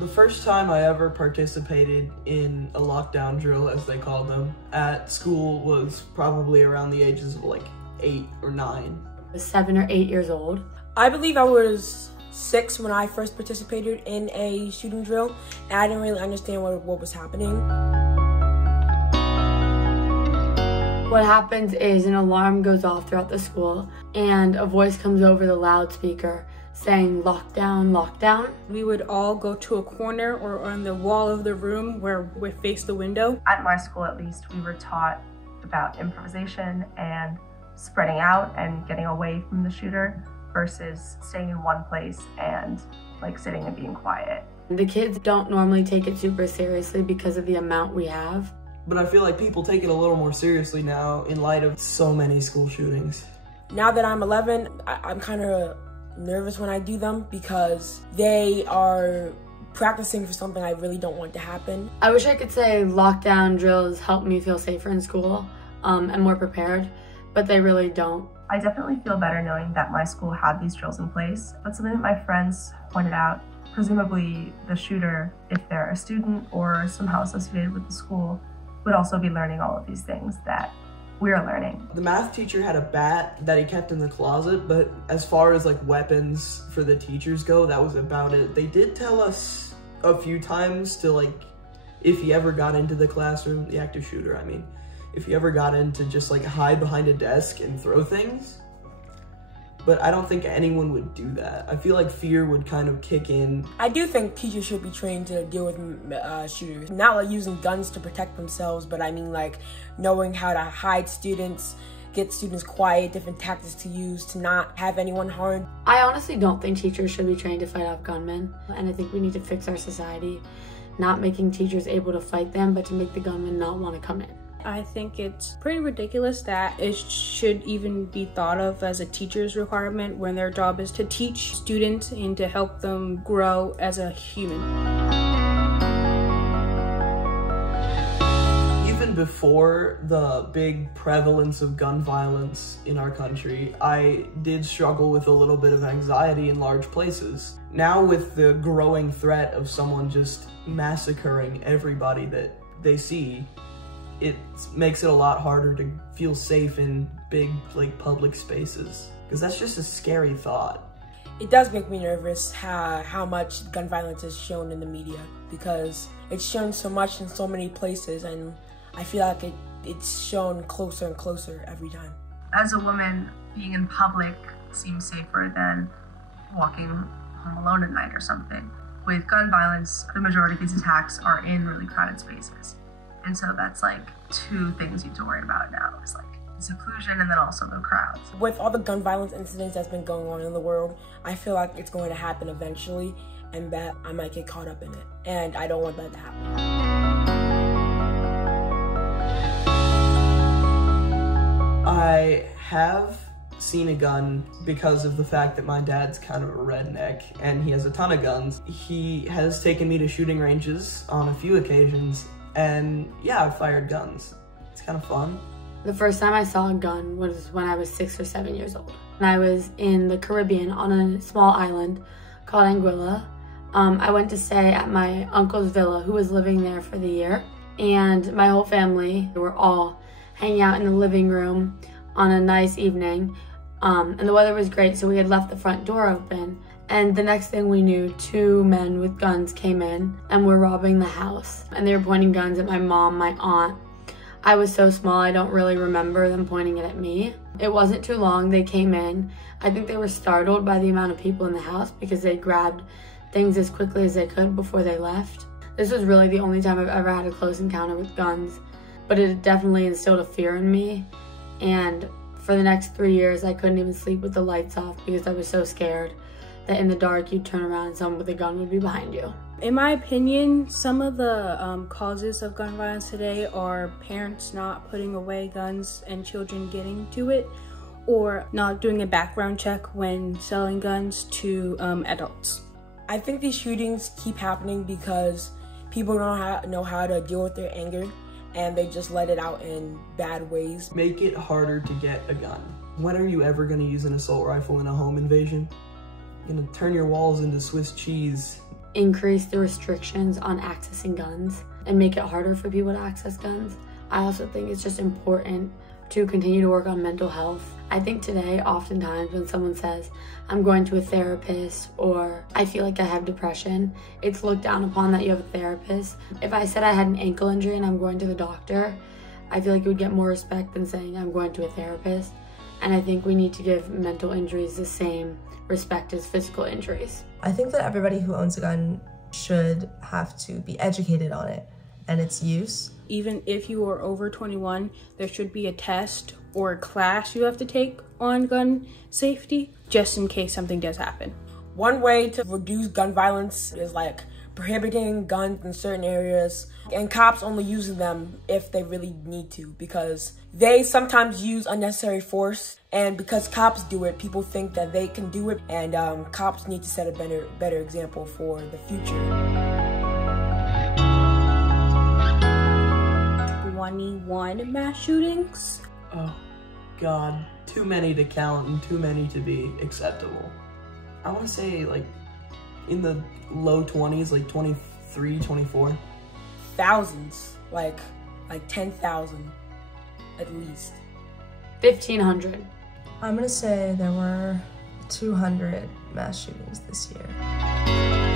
The first time I ever participated in a lockdown drill, as they called them, at school was probably around the ages of like 8 or 9. 7 or 8 years old. I believe I was 6 when I first participated in a shooting drill, and I didn't really understand what was happening. What happens is an alarm goes off throughout the school and a voice comes over the loudspeaker saying lockdown, lockdown. We would all go to a corner or on the wall of the room where we faced the window. At my school, at least, we were taught about improvisation and spreading out and getting away from the shooter versus staying in one place and like sitting and being quiet. The kids don't normally take it super seriously because of the amount we have. But I feel like people take it a little more seriously now in light of so many school shootings. Now that I'm 11, I'm kind of nervous when I do them because they are practicing for something I really don't want to happen. I wish I could say lockdown drills help me feel safer in school and more prepared, but they really don't. I definitely feel better knowing that my school had these drills in place, but something that my friends pointed out, presumably the shooter, if they're a student or somehow associated with the school, would also be learning all of these things that we're learning. The math teacher had a bat that he kept in the closet, but as far as like weapons for the teachers go, that was about it. They did tell us a few times to like, if he ever got into the classroom, the active shooter, I mean, if he ever got in to just like hide behind a desk and throw things. But I don't think anyone would do that. I feel like fear would kind of kick in. I do think teachers should be trained to deal with shooters. Not like using guns to protect themselves, but I mean like knowing how to hide students, get students quiet, different tactics to use to not have anyone harmed. I honestly don't think teachers should be trained to fight off gunmen. And I think we need to fix our society, not making teachers able to fight them, but to make the gunmen not want to come in. I think it's pretty ridiculous that it should even be thought of as a teacher's requirement when their job is to teach students and to help them grow as a human. Even before the big prevalence of gun violence in our country, I did struggle with a little bit of anxiety in large places. Now with the growing threat of someone just massacring everybody that they see, it makes it a lot harder to feel safe in big, like, public spaces. Because that's just a scary thought. It does make me nervous how much gun violence is shown in the media, because it's shown so much in so many places, and I feel like it's shown closer and closer every time. As a woman, being in public seems safer than walking home alone at night or something. With gun violence, the majority of these attacks are in really crowded spaces. And so that's like 2 things you have to worry about now. It's like seclusion and then also the crowds. With all the gun violence incidents that's been going on in the world, I feel like it's going to happen eventually and that I might get caught up in it. And I don't want that to happen. I have seen a gun because of the fact that my dad's kind of a redneck and he has a ton of guns. He has taken me to shooting ranges on a few occasions. And yeah, I've fired guns. It's kind of fun. The first time I saw a gun was when I was 6 or 7 years old. And I was in the Caribbean on a small island called Anguilla. I went to stay at my uncle's villa, who was living there for the year. And my whole family were all hanging out in the living room on a nice evening. And the weather was great, so we had left the front door open. And the next thing we knew, 2 men with guns came in and were robbing the house. And they were pointing guns at my mom, my aunt. I was so small, I don't really remember them pointing it at me. It wasn't too long, they came in. I think they were startled by the amount of people in the house because they grabbed things as quickly as they could before they left. This was really the only time I've ever had a close encounter with guns, but it definitely instilled a fear in me. And for the next 3 years, I couldn't even sleep with the lights off because I was so scared that in the dark you'd turn around and someone with a gun would be behind you. In my opinion, some of the causes of gun violence today are parents not putting away guns and children getting to it, or not doing a background check when selling guns to adults. I think these shootings keep happening because people don't know how to deal with their anger, and they just let it out in bad ways. Make it harder to get a gun. When are you ever gonna use an assault rifle in a home invasion? You're gonna turn your walls into Swiss cheese. increase the restrictions on accessing guns and make it harder for people to access guns. I also think it's just important to continue to work on mental health. I think today, oftentimes when someone says, I'm going to a therapist, or I feel like I have depression, it's looked down upon that you have a therapist. If I said I had an ankle injury and I'm going to the doctor, I feel like it would get more respect than saying I'm going to a therapist. And I think we need to give mental injuries the same respect as physical injuries. I think that everybody who owns a gun should have to be educated on it and its use. Even if you are over 21, there should be a test or a class you have to take on gun safety, just in case something does happen. One way to reduce gun violence is like prohibiting guns in certain areas and cops only using them if they really need to, because they sometimes use unnecessary force, and because cops do it, people think that they can do it, and cops need to set a better example for the future. 21 mass shootings. Oh, God. Too many to count and too many to be acceptable. I want to say, like, in the low 20s, like 23, 24. Thousands, like 10,000 at least. 1,500. I'm gonna say there were 200 mass shootings this year.